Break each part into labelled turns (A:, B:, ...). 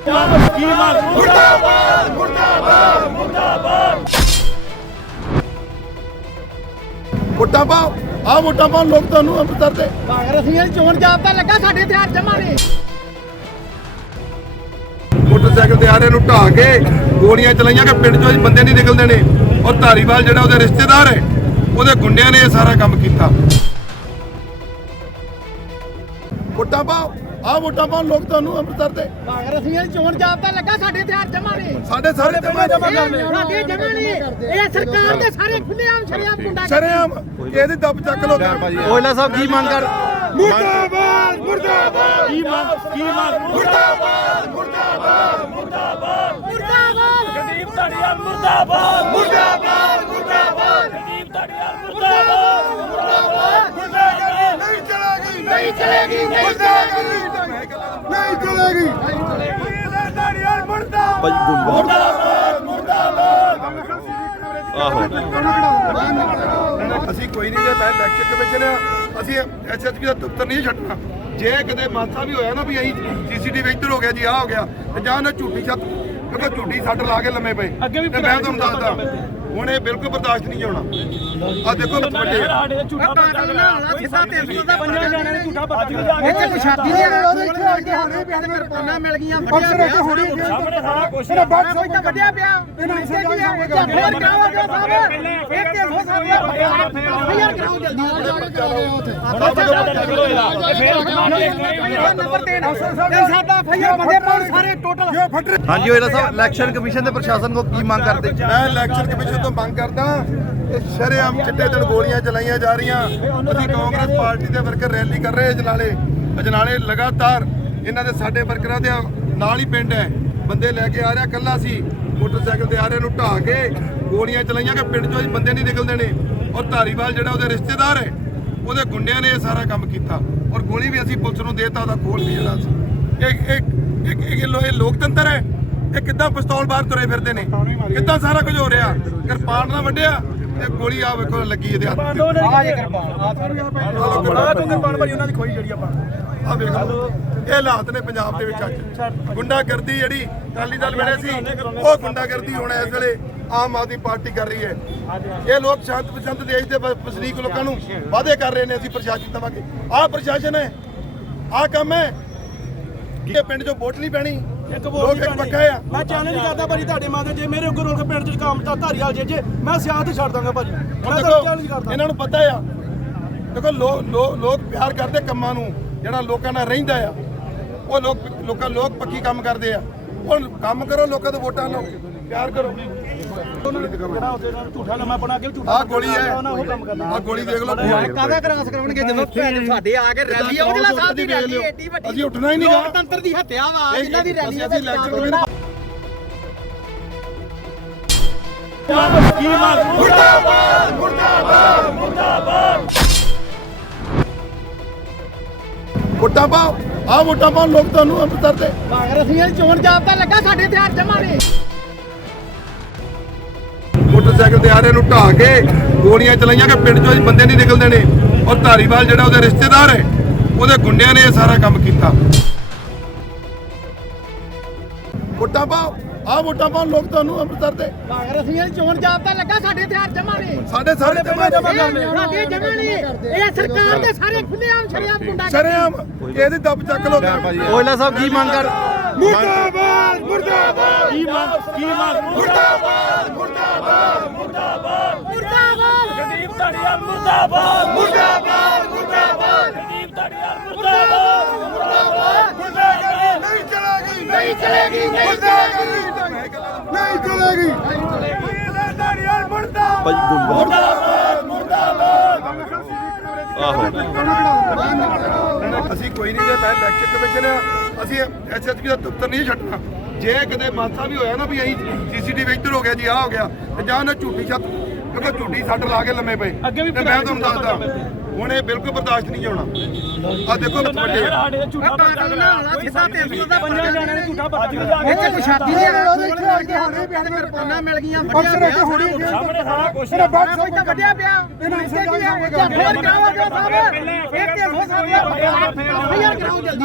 A: ਮੁਰਦਾਬਾਦ ਮੁਰਦਾਬਾਦ ਮੁਰਦਾਬਾਦ। ਵੋਟਾਂ ਪਾਓ, ਆਹ ਵੋਟਾਂ ਪਾਉਣ ਲੋਕ ਤੁਹਾਨੂੰ ਅੰਮ੍ਰਿਤਸਰ ਦੇ
B: ਕਾਂਗਰਸੀਆਂ ਦੀ ਚੋਣ ਜਾਬਤਾ ਲੱਗਾ, ਸਾਡੇ ਹਥਿਆਰ ਜਮਾ ਨੇ।
A: ਮੋਟਰਸਾਈਕਲ ਤੇ ਆ ਰਹੇ ਨੂੰ ਢਾਹ ਕੇ ਗੋਲੀਆਂ ਚਲਾਈਆਂ ਕਿ ਪਿੰਡ ਚੋਂ ਬੰਦੇ ਨਹੀਂ ਨਿਕਲਦੇ ਨੇ। ਔਰ ਧਾਰੀਵਾਲ ਜਿਹੜਾ ਉਹਦੇ ਰਿਸ਼ਤੇਦਾਰ ਹੈ, ਉਹਦੇ ਗੁੰਡਿਆਂ ਨੇ ਇਹ ਸਾਰਾ ਕੰਮ ਕੀਤਾ। ਵੋਟਾਂ ਪਾਓ, ਆਹ ਵੋਟਾਂ ਪਾਉਣ ਲੋਕ ਤੁਹਾਨੂੰ ਅੰਮ੍ਰਿਤਸਰ ਦੇ
B: ਕਾਂਗਰਸੀਆਂ ਦੀ ਚੋਣ ਜਾਬਤਾ ਲੱਗਾ, ਸਾਡੇ ਹਥਿਆਰ ਜਮਾ ਨੇ।
A: ਸਾਡੇ ਸਾਰੇ ਜਮਾ
B: ਸਾਡੇ ਜਮਾ ਨੇ। ਇਹ ਸਰਕਾਰ ਦੇ ਸਾਰੇ ਖੁੱਲ੍ਹੇਆਮ ਸ਼ਰੇਆਮ ਗੁੰਡਾ
A: ਸ਼ਰੇਆਮ ਇਹਦੀ ਦੱਬ ਚੱਕ ਲੋ।
C: ਓਇਲਾ ਸਾਹਿਬ ਕੀ ਮੰਗ ਕਰ?
A: ਮੁਰਦਾਬਾਦ ਮੁਰਦਾਬਾਦ
B: ਕੀ ਮੰਗ
A: ਮੁਰਦਾਬਾਦ ਮੁਰਦਾਬਾਦ
B: ਮੁਰਦਾਬਾਦ।
D: ਗਰੀਬ ਧਾੜੀਵਾਲ ਮੁਰਦਾਬਾਦ
A: ਮੁਰਦਾਬਾਦ ਮੁਰਦਾਬਾਦ
D: ਗਰੀਬ ਧਾੜੀਵਾਲ ਮੁਰਦਾਬਾਦ
A: ਨਹੀਂ ਚਲੇਗੀ ਨਹੀਂ ਚਲੇਗੀ ਨਹੀਂ ਚਲੇਗੀ ਨਹੀਂ ਚਲੇਗੀ ਧਾਰੀਵਾਲ ਮੁਰਦਾਬਾਦ ਮੁਰਦਾਬਾਦ ਮੁਰਦਾਬਾਦ। ਅਸੀਂ ਕੋਈ ਨਹੀਂ ਜੇ ਮੈਂ ਇਲੈਕਸ਼ਨ ਕਮਿਸ਼ਨ ਆ, ਅਸੀਂ ਐਸਐਸਪੀ ਦਾ ਦਫ਼ਤਰ ਨਹੀਂ ਛੱਡਣਾ। ਜੇ ਕਦੇ ਮਾਸਾ ਵੀ ਹੋਇਆ ਨਾ ਵੀ ਅਸੀਂ ਸੀਸੀਟੀਵੀ ਇੱਧਰ ਹੋ ਗਿਆ ਜੀ, ਆਹ ਹੋ ਗਿਆ, ਤੇ ਜਾਂ ਨਾ ਝੂਠੀ ਛੱਤ ਕਿਉਂਕਿ ਝੂਠੀ ਸੱਟ ਲਾ ਕੇ ਲੰਮੇ ਪਏ। ਤੇ ਮੈਂ ਤੁਹਾਨੂੰ ਦੱਸਦਾ ਹੁਣ ਇਹ ਬਿਲਕੁਲ ਬਰਦਾਸ਼ਤ ਨਹੀਂ ਹੋਣਾ। ਆ ਦੇਖੋ ਵੱਡੇ
D: ਸਾਡੇ ਤੇ ਝੂਠਾ ਪਰਚਾ ਲਗਾਇਆ
B: ਸਿੱਧਾ 300 ਦਾ
D: ਪੰਜਾਂ ਜਣਿਆਂ ਨੇ ਝੂਠਾ ਪਰਚਾ ਲਗਾ
B: ਇੱਥੇ ਕੋਈ ਛਾਤੀ ਨਹੀਂ ਕਿਰਪਾਨਾਂ ਮਿਲ ਗਈਆਂ, ਵੱਡਿਆ ਪਿਆ
D: ਸਾਹਮਣੇ ਸਾਰਾ ਕੁਝ
B: ਕੋਈ ਤਾਂ ਵੱਡਿਆ ਪਿਆ। ਇੱਥੇ ਕੀ ਹੈ? ਫੇਰ ਕਰਾਓ ਜੋ ਸਾਹਿਬ, ਇਹ 300 ਸਾਹਿਬ ਫੇਰ ਕਰਾਓ ਜਲਦੀ। ਨੰਬਰ 3 ਸਾਡਾ ਫੇਰ ਬੰਦੇ ਪਾਉਣ ਸਾਰੇ ਟੋਟਲ।
C: ਹਾਂਜੀ ਓਇਲਾ ਸਾਹਿਬ, ਇਲੈਕਸ਼ਨ ਕਮਿਸ਼ਨ ਤੇ ਪ੍ਰਸ਼ਾਸਨ ਕੋ ਕੀ ਮੰਗ ਕਰਦੇ?
A: ਮੈਂ ਇਲੈਕਸ਼ਨ ਕਮਿਸ਼ਨ ਤੋਂ ਮੰਗ ਕਰਦਾ ਕਿ ਸ਼ਰੇਆਮ ਚਿੱਟੇ ਦਿਨ ਗੋਲੀਆਂ ਚਲਾਈਆਂ ਜਾ ਰਹੀਆਂ। ਅਸੀਂ ਕਾਂਗਰਸ ਪਾਰਟੀ ਦੇ ਵਰਕਰ ਰੈਲੀ ਕਰ ਰਹੇ ਅਜਨਾਲੇ ਲਗਾਤਾਰ ਇਹਨਾਂ ਦੇ ਸਾਡੇ ਵਰਕਰਾਂ ਦੇ ਨਾਲ ਹੀ ਪਿੰਡ ਹੈ, ਬੰਦੇ ਲੈ ਕੇ ਆ ਰਿਹਾ, ਕੱਲਾ ਸੀ ਮੋਟਰਸਾਈਕਲ ਤੇ ਆ ਰਹੇ ਨੂੰ ਢਾਹ ਕੇ ਗੋਲੀਆਂ ਚਲਾਈਆਂ ਕਿ ਪਿੰਡ ਚੋਂ ਬੰਦੇ ਨਹੀਂ ਨਿਕਲਦੇ ਨੇ। ਔਰ ਧਾਰੀਵਾਲ ਜਿਹੜਾ ਉਹਦੇ ਰਿਸ਼ਤੇਦਾਰ ਹੈ, ਉਹਦੇ ਗੁੰਡਿਆਂ ਨੇ ਇਹ ਸਾਰਾ ਕੰਮ ਕੀਤਾ। ਔਰ ਗੋਲੀ ਵੀ ਅਸੀਂ ਪੁਲਿਸ ਨੂੰ ਦੇਤਾ, ਉਹਦਾ ਖੋਲ ਵੀ ਜਿਹੜਾ ਸੀ। ਇਹ ਲੋਕਤੰਤਰ ਹੈ? ਇਹ ਕਿੱਦਾਂ ਪਿਸਤੌਲ ਬਾਹਰ ਤੁਰੇ ਫਿਰਦੇ ਨੇ? ਕਿੱਦਾਂ ਸਾਰਾ ਕੁਝ ਹੋ ਰਿਹਾ? ਕਿਰਪਾਨ ਨਾਲ ਵੱਢਿਆ ਤੇ ਗੋਲੀ ਆ ਵੇਖੋ ਲੱਗੀ ਇਹਦੇ ਹੱਥ ਤੇ। ਆ ਵੇਖ ਲਓ ਇਹ ਹਾਲਾਤ ਨੇ ਪੰਜਾਬ ਦੇ ਵਿੱਚ ਅੱਜ। ਗੁੰਡਾਗਰਦੀ ਜਿਹੜੀ ਅਕਾਲੀ ਦਲ ਵੇਲੇ ਸੀ, ਉਹ ਗੁੰਡਾਗਰਦੀ ਹੁਣ ਇਸ ਵੇਲੇ ਆਮ ਆਦਮੀ ਪਾਰਟੀ ਕਰ ਰਹੀ ਹੈ। ਇਹ ਲੋਕ ਸ਼ਾਂਤ ਪਸੰਦ ਦੇਸ਼ ਦੇ ਵਸਨੀਕ ਲੋਕਾਂ ਨੂੰ ਵਾਅਦੇ ਕਰ ਰਹੇ ਨੇ ਅਸੀਂ ਪ੍ਰਸ਼ਾਸਨ ਦੇਵਾਂਗੇ। ਆਹ ਪ੍ਰਸ਼ਾਸਨ ਹੈ, ਆਹ ਕੰਮ ਹੈ ਕਿ ਪਿੰਡ 'ਚੋਂ ਵੋਟ ਨਹੀਂ ਪੈਣੀ। ਲੋਕ ਇੱਕ ਪੱਕਾ ਆ।
E: ਮੈਂ ਚੈਲੰਜ ਕਰਦਾ ਭਾਜੀ ਤੁਹਾਡੇ ਮਾਤੇ, ਜੇ ਮੇਰੇ ਉੱਗਰ ਰੋਲ ਪਿੰਡ 'ਚ ਕੰਮ ਤਾਂ ਧਾਰੀਵਾਲ ਜੇ ਮੈਂ ਸਿਆਸਤ ਹੀ ਛੱਡ ਦਾਂਗਾ ਭਾਜੀ। ਮੈਂ ਤਾਂ ਚੈਲੰਜ ਕਰਦਾ।
A: ਇਹਨਾਂ ਨੂੰ ਪਤਾ ਆ, ਦੇਖੋ ਲੋਕ ਪਿਆਰ ਕਰਦੇ ਕੰਮਾਂ ਨੂੰ, ਜਿਹੜਾ ਲੋਕਾਂ ਨਾਲ ਰਹਿੰਦਾ ਆ। ਉਹ ਲੋਕ ਪੱਕੀ ਕੰਮ ਕਰਦੇ ਆ। ਉਹ ਕੰਮ ਕਰੋ, ਲੋਕਾਂ ਤੋਂ ਵੋਟਾਂ ਲਓ, ਪਿਆਰ ਕਰੋ।
E: ਜਿਹੜਾ ਉਹਦੇ ਨਾਲ ਝੂਠਾ ਲੰਮਾ ਬਣਾ ਕੇ ਝੂਠਾ
A: ਆਹ ਗੋਲੀ ਹੈ,
E: ਉਹ ਕੰਮ ਕਰਨਾ।
A: ਆਹ ਗੋਲੀ ਦੇਖ ਲਓ।
B: ਕਾਹਦਾ ਕ੍ਰਾਸ ਕਰਾਉਣਗੇ ਜਦੋਂ ਭੈਣ ਸਾਡੇ ਆ ਕੇ ਰੈਲੀ ਆ? ਉਹਦੇ ਨਾਲ ਸਾਹਿਬ ਦੀ ਰੈਲੀ ਏਡੀ ਵੱਡੀ,
A: ਅਸੀਂ ਉੱਠਣਾ ਹੀ ਨਹੀਂਗਾ।
B: ਲੋਕਤੰਤਰ ਦੀ ਹੱਤਿਆ ਵਾ ਇਹਨਾਂ ਦੀ ਰੈਲੀ।
A: ਅਸੀਂ ਇਲੈਕਸ਼ਨ ਕਮਿਸ਼ਨ
D: ਮੁਰਦਾਬਾਦ ਮੁਰਦਾਬਾਦ ਮੁਰਦਾਬਾਦ।
A: ਵੋਟਾਂ ਪਾਓ, ਆਹ ਵੋਟਾਂ ਪਾਉਣ ਲੋਕ ਤੁਹਾਨੂੰ ਅੰਮ੍ਰਿਤਸਰ ਦੇ
B: ਕਾਂਗਰਸੀਆਂ ਦੀ ਚੋਣ ਜਾਬਤਾ ਲੱਗਾ, ਸਾਡੇ ਹਥਿਆਰ ਜਮਾ ਨੇ।
A: ਮੋਟਰਸਾਈਕਲ ਤੇ ਆ ਰਹੇ ਨੂੰ ਢਾਹ ਕੇ ਗੋਲੀਆਂ ਚਲਾਈਆਂ ਕਿ ਪਿੰਡ ਚੋਂ ਬੰਦੇ ਨਹੀਂ ਨਿਕਲਦੇ ਨੇ। ਔਰ ਧਾਰੀਵਾਲ ਜਿਹੜਾ ਉਹਦੇ ਰਿਸ਼ਤੇਦਾਰ ਹੈ, ਉਹਦੇ ਗੁੰਡਿਆਂ ਨੇ ਇਹ ਸਾਰਾ ਕੰਮ ਕੀਤਾ। ਵੋਟਾਂ ਪਾਓ, ਆਹ ਵੋਟਾਂ ਪਾਉਣ ਲੋਕ ਤੁਹਾਨੂੰ ਅੰਮ੍ਰਿਤਸਰ ਦੇ
B: ਕਾਂਗਰਸੀਆਂ ਦੀ ਚੋਣ ਜਾਬਤਾ ਲੱਗਾ, ਸਾਡੇ ਹਥਿਆਰ ਜਮਾ ਨੇ।
A: ਸਾਡੇ ਸਾਰੇ ਜਮਾ
B: ਸਾਡੇ ਜਮਾ ਨੇ। ਇਹ ਸਰਕਾਰ ਦੇ ਸਾਰੇ ਖੁੱਲ੍ਹੇਆਮ ਸ਼ਰੇਆਮ ਗੁੰਡਾ।
A: ਸ਼ਰੇਆਮ ਇਹਦੀ ਦੱਬ ਚੱਕ ਲੋ।
C: ਓਇਲਾ ਸਾਹਿਬ ਕੀ ਮੰਗ ਕਰ?
A: ਮੁਰਦਾਬਾਦ ਮੁਰਦਾਬਾਦ
D: ਕੀ ਮੰਗ
A: ਮੁਰਦਾਬਾਦ ਮੁਰਦਾਬਾਦ
D: ਮੁਰਦਾਬਾਦ
B: ਮੁਰਦਾਬਾਦ।
D: ਗਰੀਬ ਧਾੜੀਵਾਲ ਮੁਰਦਾਬਾਦ
A: ਮੁਰਦਾਬਾਦ ਮੁਰਦਾਬਾਦ
D: ਗਰੀਬ ਧਾੜੀਵਾਲ ਮੁਰਦਾਬਾਦ
A: ਨਹੀਂ ਚਲੇਗੀ ਨਹੀਂ ਚਲੇਗੀ ਨਹੀਂ ਚਲੇਗੀ ਨਹੀਂ ਚਲੇਗੀ ਧਾਰੀਵਾਲ ਮੁਰਦਾਬਾਦ ਮੁਰਦਾਬਾਦ। ਅਸੀਂ ਕੋਈ ਨਹੀਂ ਜੇ ਮੈਂ ਇਲੈਕਸ਼ਨ ਕਮਿਸ਼ਨ ਆ, ਅਸੀਂ ਐਸਐਸਪੀ ਦਾ ਦਫ਼ਤਰ ਨਹੀਂ ਛੱਡਣਾ। ਜੇ ਕਦੇ ਮਾਸਾ ਵੀ ਹੋਇਆ ਨਾ ਵੀ ਅਸੀਂ ਸੀਸੀਟੀਵੀ ਇੱਧਰ ਹੋ ਗਿਆ ਜੀ, ਆਹ ਹੋ ਗਿਆ, ਤੇ ਜਾਂ ਨਾ ਝੂਠੀ ਛੱਤ ਕਿਉਂਕਿ ਝੂਠੀ ਸੱਟ ਲਾ ਕੇ ਲੰਮੇ ਪਏ। ਤੇ ਮੈਂ ਤੁਹਾਨੂੰ ਦੱਸਦਾ ਹੁਣ ਇਹ ਬਿਲਕੁਲ ਬਰਦਾਸ਼ਤ ਨਹੀਂ ਹੋਣਾ। ਆ ਦੇਖੋ ਵੱਡੇ
D: ਸਾਡੇ ਝੂਠਾ
B: ਪਾਗਲ ਨਾ ਹੋਣਾ ਸਿੱਧਾ 300 ਦਾ
D: ਪੰਜਾਂ ਜਾਣਿਆਂ ਨੇ ਝੂਠਾ ਬੱਜ ਕੇ ਜਾ
B: ਇਹ
D: ਕੇ
B: ਤੇ ਛਾਤੀ ਦੇ ਕਿਰਪਾਨਾਂ ਮਿਲ ਗਈਆਂ
D: ਸਾਹਮਣੇ ਸਾਰਾ ਕੁਝ
B: ਕੋਈ ਤਾਂ ਵੱਡਿਆ ਪਿਆ ਇੱਥੇ ਕੀ ਹੈ ਫੇਰ ਕਰਾਓ ਜੋ ਸਾਹਿਬ ਇਹ 300 ਸਾਹਿਬ ਫੇਰ ਕਰਾਓ ਜਲਦੀ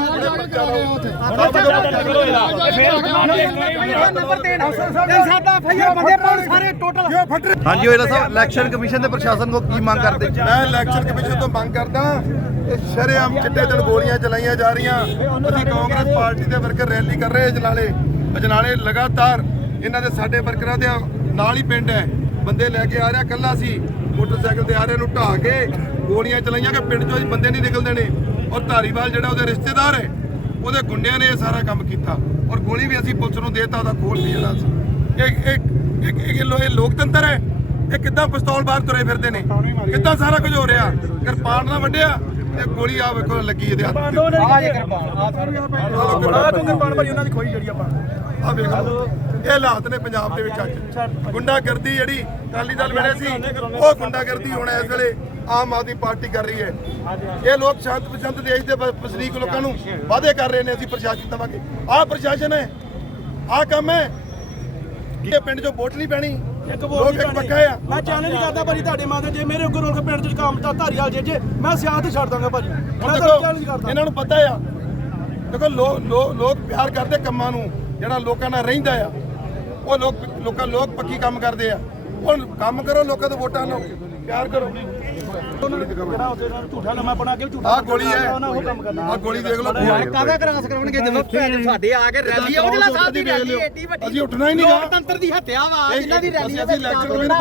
B: ਨੰਬਰ 3 ਸਾਡਾ ਫੇਰ ਬੰਦੇ ਪਾਉਣ ਸਾਰੇ ਟੋਟਲ
C: ਹਾਂਜੀ ਓਇਲਾ ਸਾਹਿਬ ਇਲੈਕਸ਼ਨ ਕਮਿਸ਼ਨ ਤੇ ਪ੍ਰਸ਼ਾਸਨ ਕੋ ਕੀ ਮੰਗ ਕਰਦੇ
A: ਮੈਂ ਇਲੈਕਸ਼ਨ ਕਮਿਸ਼ਨ ਤੋਂ ਮੰਗ ਕਰਦਾ ਇਹ ਸ਼ਰੇਆਮ ਚਿੱਟੇ ਦਿਨ ਗੋਲੀਆਂ ਚਲਾਈਆਂ ਜਾ ਰਹੀਆਂ ਅਸੀਂ ਕਾਂਗਰਸ ਪਾਰਟੀ ਦੇ ਵਰਕਰ ਰੈਲੀ ਕਰ ਰਹੇ ਅਜਨਾਲੇ ਲਗਾਤਾਰ ਇਹਨਾਂ ਦੇ ਸਾਡੇ ਵਰਕਰਾਂ ਦੇ ਨਾਲ ਹੀ ਪਿੰਡ ਹੈ ਬੰਦੇ ਲੈ ਕੇ ਆ ਰਿਹਾ ਕੱਲਾ ਸੀ ਮੋਟਰਸਾਈਕਲ ਤੇ ਆ ਰਹੇ ਨੂੰ ਢਾਹ ਕੇ ਗੋਲੀਆਂ ਚਲਾਈਆਂ ਕਿ ਪਿੰਡ ਚੋਂ ਬੰਦੇ ਨਹੀਂ ਨਿਕਲਦੇ ਨੇ ਔਰ ਧਾਰੀਵਾਲ ਜਿਹੜਾ ਉਹਦੇ ਰਿਸ਼ਤੇਦਾਰ ਹੈ ਉਹਦੇ ਗੁੰਡਿਆਂ ਨੇ ਇਹ ਸਾਰਾ ਕੰਮ ਕੀਤਾ ਔਰ ਗੋਲੀ ਵੀ ਅਸੀਂ ਪੁਲਿਸ ਨੂੰ ਦੇਤਾ ਉਹਦਾ ਖੋਲ ਵੀ ਜਿਹੜਾ ਸੀ ਇਹ ਲੋਕਤੰਤਰ ਹੈ ਇਹ ਕਿੱਦਾਂ ਪਿਸਤੌਲ ਬਾਹਰ ਤੁਰੇ ਫਿਰਦੇ ਨੇ ਕਿੱਦਾਂ ਸਾਰਾ ਕੁਝ ਹੋ ਰਿਹਾ ਕਿਰਪਾਨ ਨਾਲ ਵੱਢਿਆ ਤੇ ਗੋਲੀ ਆ ਵੇਖੋ ਲੱਗੀ ਇਹਦੇ ਹੱਥ ਤੇ
E: ਆ ਜੇ ਕਿਰਪਾਨ ਆ ਤੂੰ ਕਿਰਪਾਨ ਭਾਜੀ ਉਹਨਾਂ ਦੀ ਖੋਈ ਜਿਹੜੀ ਆਪਾਂ
A: ਆ ਵੇਖ ਲਓ ਇਹ ਹਾਲਾਤ ਨੇ ਪੰਜਾਬ ਦੇ ਵਿੱਚ ਅੱਜ ਗੁੰਡਾਗਰਦੀ ਜਿਹੜੀ ਅਕਾਲੀ ਦਲ ਵੇਲੇ ਸੀ ਉਹ ਗੁੰਡਾਗਰਦੀ ਹੁਣ ਇਸ ਵੇਲੇ ਆਮ ਆਦਮੀ ਪਾਰਟੀ ਕਰ ਰਹੀ ਹੈ ਇਹ ਲੋਕ ਸ਼ਾਂਤ ਪਸੰਦ ਦੇਸ਼ ਦੇ ਵਸਨੀਕ ਲੋਕਾਂ ਨੂੰ ਵਾਅਦੇ ਕਰ ਰਹੇ ਨੇ ਅਸੀਂ ਪ੍ਰਸ਼ਾਸਨ ਦੇਵਾਂਗੇ ਆਹ ਪ੍ਰਸ਼ਾਸਨ ਹੈ ਆਹ ਕੰਮ ਹੈ ਇਹ ਪਿੰਡ 'ਚੋਂ ਵੋਟ ਨਹੀਂ ਪੈਣੀ
E: ਇੱਕ
A: ਲੋਕ ਇੱਕ ਪੱਕਾ ਆ
E: ਮੈਂ ਚੈਲੰਜ ਕਰਦਾ ਭਾਜੀ ਤੁਹਾਡੇ ਮਾਤੇ ਜੇ ਮੇਰੇ ਉੱਗਰ ਰੋਲ ਪਿੰਡ ਚ ਕੰਮ ਤਾਂ ਧਾਰੀਵਾਲ ਜੇ ਮੈਂ ਸਿਆਸਤ ਹੀ ਛੱਡ ਦਾਂਗਾ ਭਾਜੀ
A: ਹੁਣ
E: ਮੈਂ ਤਾਂ
A: ਦੇਖੋ
E: ਚੈਲੰਜ ਕਰਦਾ
A: ਇਹਨਾਂ ਨੂੰ ਪਤਾ ਆ ਦੇਖੋ ਲੋਕ ਪਿਆਰ ਕਰਦੇ ਕੰਮਾਂ ਨੂੰ ਜਿਹੜਾ ਲੋਕਾਂ ਨਾਲ ਰਹਿੰਦਾ ਆ ਉਹ ਲੋਕ ਪੱਕੀ ਕੰਮ ਕਰਦੇ ਆ ਹੁਣ ਕੰਮ ਕਰੋ ਲੋਕਾਂ ਤੋਂ ਵੋਟਾਂ ਲਓ ਪਿਆਰ ਕਰੋ
E: ਜਿਹੜਾ ਉੱਥੇ ਨਾਲ ਝੂਠਾ ਲੰਮਾ ਬਣਾ ਕੇ ਝੂਠਾ
A: ਆਹ ਗੋਲੀ ਹੈ
E: ਉਹਨਾਂ ਉਹ ਕੰਮ ਕਰਨਾ
A: ਆਹ ਗੋਲੀ ਦੇਖ ਲਓ
B: ਕਾਹਦਾ ਕਰਾਸ ਕਰਨਗੇ ਜਦੋਂ ਭੈਣ ਸਾਡੇ ਆ ਕੇ ਰੈਲੀ ਉਹਦੇ ਨਾਲ ਸਾਹਿਬ ਦੀ ਰੈਲੀ ਏਡੀ ਵੱਡੀ
A: ਅਸੀਂ ਉੱਠਣਾ ਹੀ ਨਹੀਂ ਗਾ
B: ਲੋਕਤੰਤਰ ਦੀ ਹੱਤਿਆ ਵਾ ਇਹਨਾਂ ਦੀ ਰੈਲੀ
A: ਅਸੀਂ ਇਲੈਕਸ਼ਨ